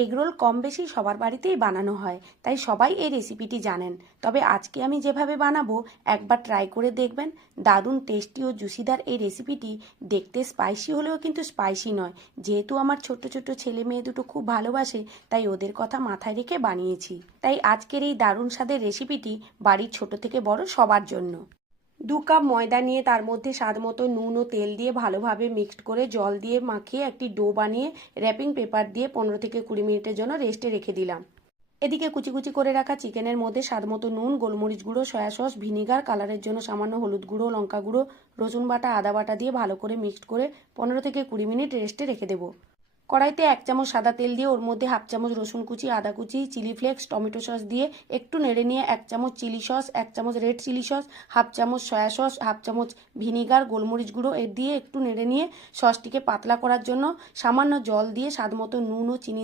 Egg roll কম বেশি সবার বাড়িতেই বানানো হয়, তাই সবাই এই রেসিপিটি জানেন। তবে আজকে আমি যেভাবে বানাবো একবার ট্রাই করে দেখবেন। দারুণ টেস্টি ও জুসিদার এই রেসিপিটি দেখতে স্পাইসি হলেও কিন্তু স্পাইসি নয়। যেহেতু আমার ছোট্ট ছোট্ট ছেলে মেয়ে দুটো খুব ভালোবাসে, তাই ওদের কথা মাথায় রেখে বানিয়েছি। তাই আজকের এই দারুণ স্বাদের রেসিপিটি বাড়ির ছোট থেকে বড় সবার জন্য। 2 কাপ ময়দা নিয়ে তার মধ্যে স্বাদ মতো নুন ও তেল দিয়ে ভালোভাবে মিক্সড করে জল দিয়ে মাখিয়ে একটি ডো বানিয়ে র্যাপিং পেপার দিয়ে 15 থেকে 20 মিনিটের জন্য রেস্টে রেখে দিলাম। এদিকে কুচি কুচি করে রাখা চিকেনের মধ্যে স্বাদ মতো নুন, গোলমরিচ গুঁড়ো, সয়া সস, ভিনিগার, কালারের জন্য সামান্য হলুদ গুঁড়ো, লঙ্কা গুঁড়ো, রসুন বাটা, আদা বাটা দিয়ে ভালো করে মিক্সড করে 15 থেকে 20 মিনিট রেস্টে রেখে দেবো। কড়াইতে 1 চামচ সাদা তেল দিয়ে ওর মধ্যে 1/2 চামচ রসুন কুচি, আদা কুচি, চিলি ফ্লেক্স, টমেটো সস দিয়ে একটু নেড়ে নিয়ে 1 চামচ চিলি সস, 1 চামচ রেড চিলি সস, 1/2 চামচ সয়া সস, 1/2 চামচ ভিনিগার, গোলমরিচ গুঁড়ো দিয়ে একটু নেড়ে নিয়ে সসটিকে পাতলা করার জন্য সামান্য জল দিয়ে স্বাদ মতো নুন ও চিনি